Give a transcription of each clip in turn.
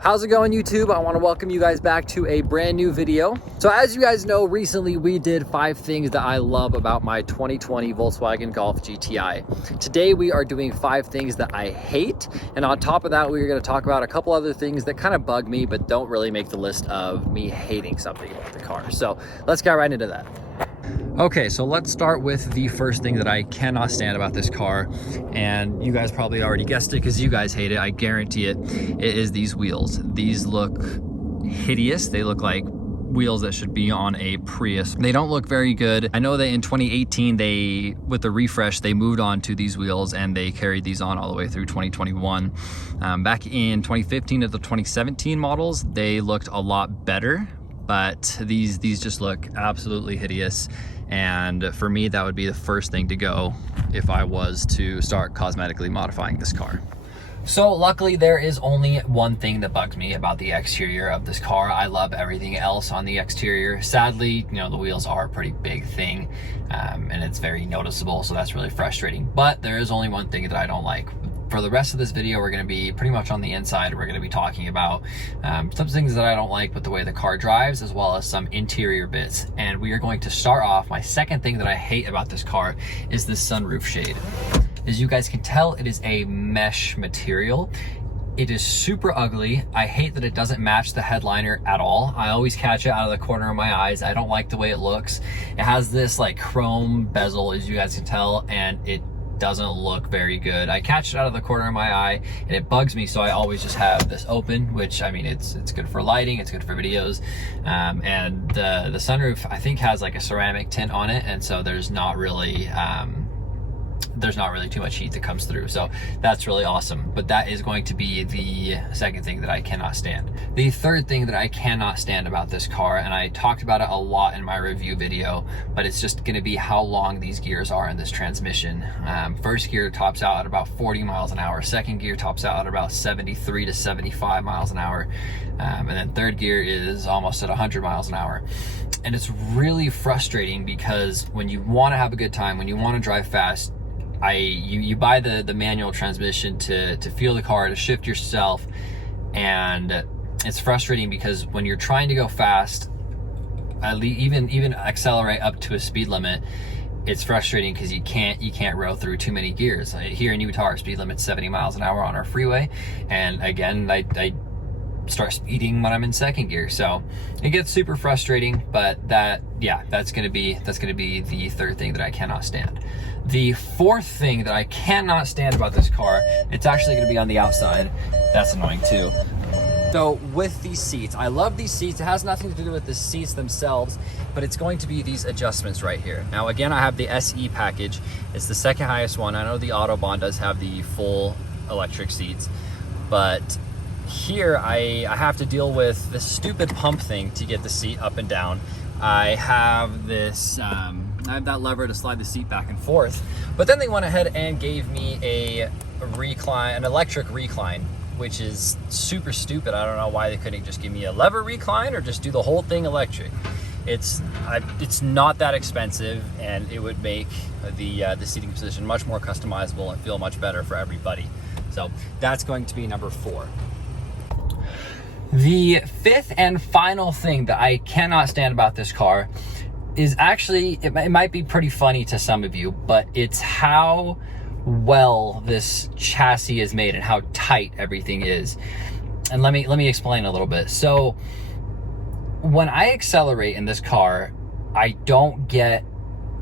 How's it going, YouTube? I want to welcome you guys back to a brand new video. So as you guys know, recently we did 5 things that I love about my 2020 Volkswagen Golf GTI. Today we are doing 5 things that I hate, and on top of that we're going to talk about a couple other things that kind of bug me but don't really make the list of me hating something about the car. So let's get right into that. Okay, so let's start with the first thing that I cannot stand about this car, and you guys probably already guessed it because you guys hate it, I guarantee it. It is these wheels. These look hideous. They look like wheels that should be on a Prius. They don't look very good. I know that in 2018, with the refresh, they moved on to these wheels and they carried these on all the way through 2021. Back in 2015 to the 2017 models, they looked a lot better, but these just look absolutely hideous. And for me, that would be the first thing to go if I was to start cosmetically modifying this car. So luckily there is only one thing that bugs me about the exterior of this car. I love everything else on the exterior. Sadly, you know, the wheels are a pretty big thing, and it's very noticeable, so that's really frustrating. But there is only one thing that I don't like. For the rest of this video, we're going to be pretty much on the inside. We're going to be talking about some things that I don't like with the way the car drives, as well as some interior bits. And we are going to start off. My second thing that I hate about this car is this sunroof shade. As you guys can tell, it is a mesh material. It is super ugly. I hate that it doesn't match the headliner at all. I always catch it out of the corner of my eyes. I don't like the way it looks. It has this like chrome bezel, as you guys can tell, and it doesn't look very good. I catch it out of the corner of my eye and it bugs me, so I always just have this open, which, I mean, it's good for lighting, it's good for videos, and the sunroof, I think, has like a ceramic tint on it, and so there's not really too much heat that comes through, so that's really awesome. But that is going to be the second thing that I cannot stand. The third thing that I cannot stand about this car, and I talked about it a lot in my review video, but it's just going to be how long these gears are in this transmission. First gear tops out at about 40 miles an hour, second gear tops out at about 73 to 75 miles an hour, and then third gear is almost at 100 miles an hour. And it's really frustrating because when you want to have a good time, when you want to drive fast, you buy the manual transmission to feel the car, to shift yourself, and it's frustrating because when you're trying to go fast, even accelerate up to a speed limit, it's frustrating because you can't row through too many gears. Here in Utah, our speed limit's 70 miles an hour on our freeway, and again, I start speeding when I'm in second gear, so it gets super frustrating. But that's gonna be the third thing that I cannot stand. The fourth thing that I cannot stand about this car, it's actually gonna be on the outside. That's annoying too. So with these seats, I love these seats. It has nothing to do with the seats themselves, but it's going to be these adjustments right here. Now again, I have the SE package. It's the second highest one. I know the Autobahn does have the full electric seats, but here I have to deal with this stupid pump thing to get the seat up and down. I have this, I have that lever to slide the seat back and forth, but then they went ahead and gave me an electric recline, which is super stupid. I don't know why they couldn't just give me a lever recline or just do the whole thing electric. It's not that expensive, and it would make the seating position much more customizable and feel much better for everybody. So that's going to be number 4. The fifth and final thing that I cannot stand about this car is actually, it might be pretty funny to some of you, but it's how well this chassis is made and how tight everything is. And let me explain a little bit. So when I accelerate in this car, I don't get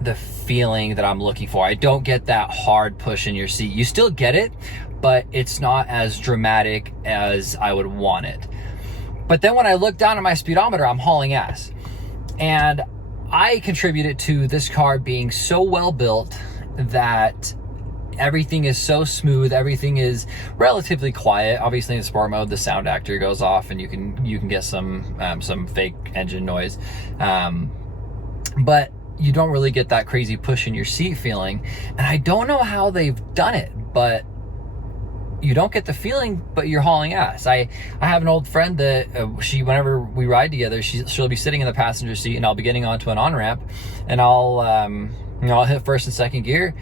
the feeling that I'm looking for. I don't get that hard push in your seat. You still get it, but it's not as dramatic as I would want it. But then when I look down at my speedometer, I'm hauling ass. And I contribute it to this car being so well built that everything is so smooth, everything is relatively quiet. Obviously in sport mode, the sound actor goes off and you can get some fake engine noise. But you don't really get that crazy push in your seat feeling. And I don't know how they've done it, but you don't get the feeling, but you're hauling ass. I have an old friend that whenever we ride together, she'll be sitting in the passenger seat and I'll be getting onto an on-ramp, and I'll hit first and second gear.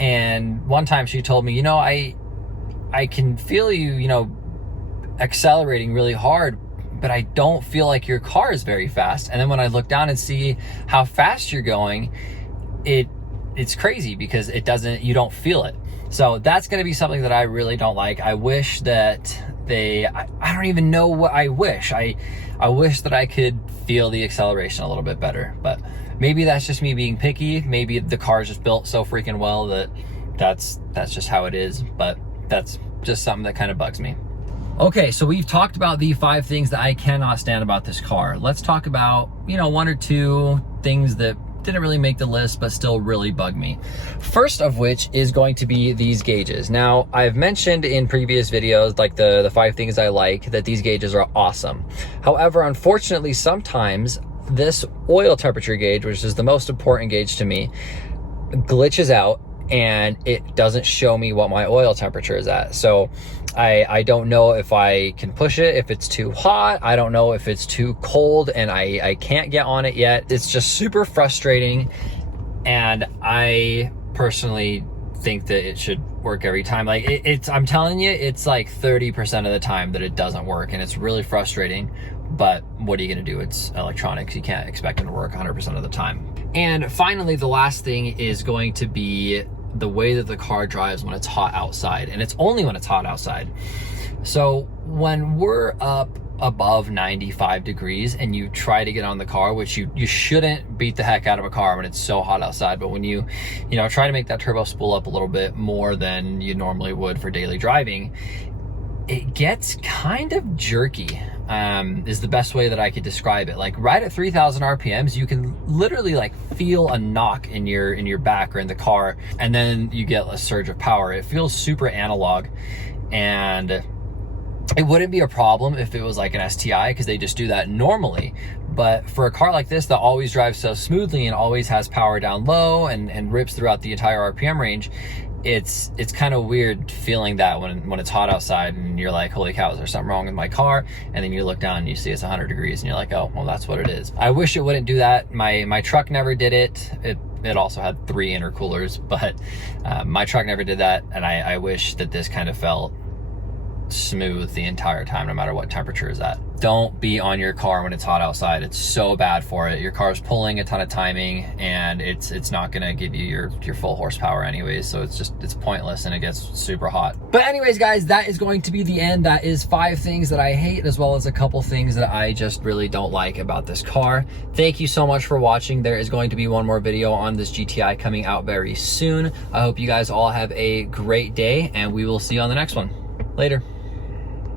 And one time she told me, I can feel you, accelerating really hard, but I don't feel like your car is very fast. And then when I look down and see how fast you're going, it's crazy because you don't feel it. So that's going to be something that I really don't like. I wish that I don't even know what I wish. I wish that I could feel the acceleration a little bit better, but maybe that's just me being picky. Maybe the car is just built so freaking well that that's just how it is, but that's just something that kind of bugs me. Okay, so we've talked about the 5 things that I cannot stand about this car. Let's talk about, 1 or 2 things that didn't really make the list but still really bug me. First of which is going to be these gauges. Now, I've mentioned in previous videos, like the 5 things I like, that these gauges are awesome. However, unfortunately, sometimes this oil temperature gauge, which is the most important gauge to me, glitches out and it doesn't show me what my oil temperature is at. So I don't know if I can push it, if it's too hot. I don't know if it's too cold and I can't get on it yet. It's just super frustrating. And I personally think that it should work every time. Like I'm telling you, it's like 30% of the time that it doesn't work, and it's really frustrating. But what are you gonna do? It's electronics. You can't expect them to work 100% of the time. And finally, the last thing is going to be the way that the car drives when it's hot outside, and it's only when it's hot outside. So when we're up above 95 degrees and you try to get on the car, which you shouldn't beat the heck out of a car when it's so hot outside, but when you try to make that turbo spool up a little bit more than you normally would for daily driving, it gets kind of jerky, is the best way that I could describe it. Like right at 3,000 RPMs, you can literally like feel a knock in your back or in the car, and then you get a surge of power. It feels super analog, and it wouldn't be a problem if it was like an STI, because they just do that normally. But for a car like this that always drives so smoothly and always has power down low and rips throughout the entire RPM range, it's kind of weird feeling that when it's hot outside and you're like, holy cow, is there something wrong with my car? And then you look down and you see it's 100 degrees and you're like, oh, well, that's what it is. I wish it wouldn't do that. My truck never did it. It also had 3 intercoolers, but my truck never did that. And I wish that this kind of felt smooth the entire time, no matter what temperature is at. Don't be on your car when it's hot outside. It's so bad for it. Your car's pulling a ton of timing, and it's not gonna give you your full horsepower anyways, so it's pointless, and it gets super hot. But anyways, guys, that is going to be the end. That is 5 things that I hate, as well as a couple things that I just really don't like about this car. Thank you so much for watching. There is going to be one more video on this GTI coming out very soon. I hope you guys all have a great day, and we will see you on the next one. Later.